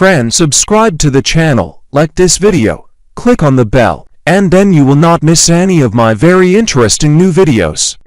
Friends, subscribe to the channel, like this video, click on the bell, and then you will not miss any of my very interesting new videos.